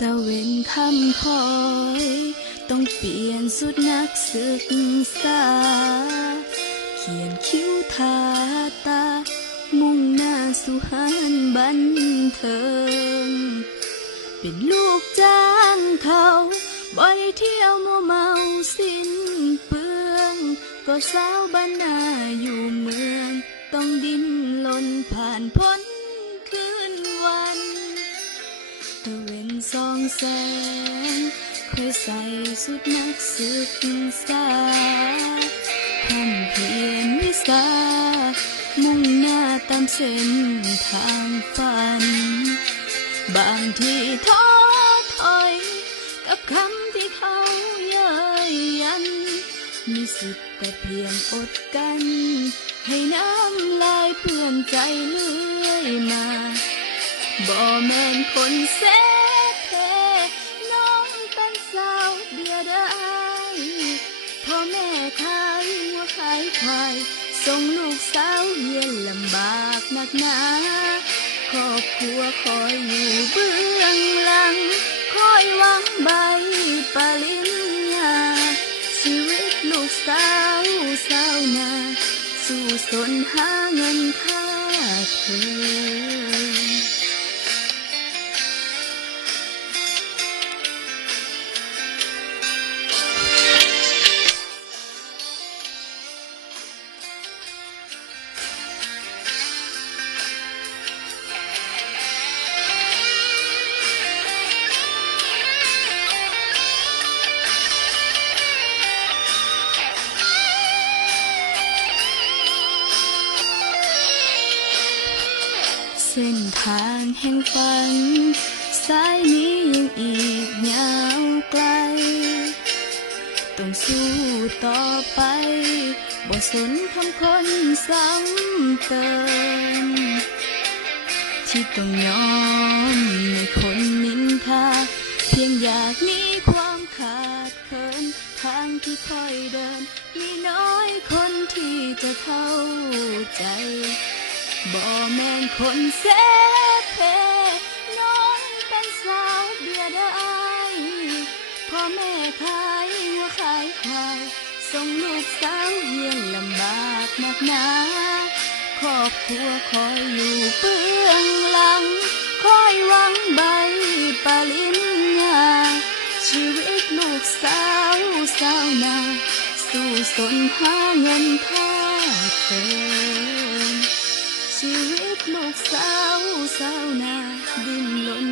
ตะเว้นคำคอยต้องเปลี่ยนสุดนักศึกษาเขียนคิ้วทาตามุ่งหน้าสู่หานบันเทิงเป็นลูกจ้างเขาบ่ได้เที่ยวมัวเมาสิ้นเปลืองก็สาวบ้านนาอยู่เมืองต้องดิ้นรนผ่านพ้นคืนวันตะเว้นส่องแสงเคยใส่สุดนักศึกษาทำเพียรวิสามุ่งหน้าตามเส้นทางฝันบางทีท้อถอยกับคำที่เขาเย้ยยันมีสุดแต่เพียงอดกันให้น้ำลายเปื้อนใจเลื่อยมาบ่แม่นคนเสเพน้องเป็นสาวเดียดายพ่อแม่ขายหัวขายควายส่งลูกสาวเรียนลำบากหนักหนาครอบครัวคอยอยู่เบื้องหลังคอยหวังใบปริญญาชีวิตลูกสาวสาวนาสู้สนหาเงินค่าเทอมเส้นทางแห่งฝันสายนี้ยังอีกยาวไกลต้องสู้ต่อไปบ่สนคำคนซ้ำเติมที่ต้องยอมในคนนินทาเพียงอยากมีความขาดเขินทางที่ค่อยเดินมีน้อยคนที่จะเข้าใจบ่แม่นคนเสเพน้องเป็นสาวเดียดายพ่อแม่ขายหัวขายควายส่งลูกสาวเรียนลำบากหนักหนาครอบครัวคอยอยู่เบื้องหลังคอยหวังใบปริญญาชีวิตลูกสาวสาวนาสู้สนหาเงินค่าเทอมชีวิตลูกสาวสาวนาดิ้นรน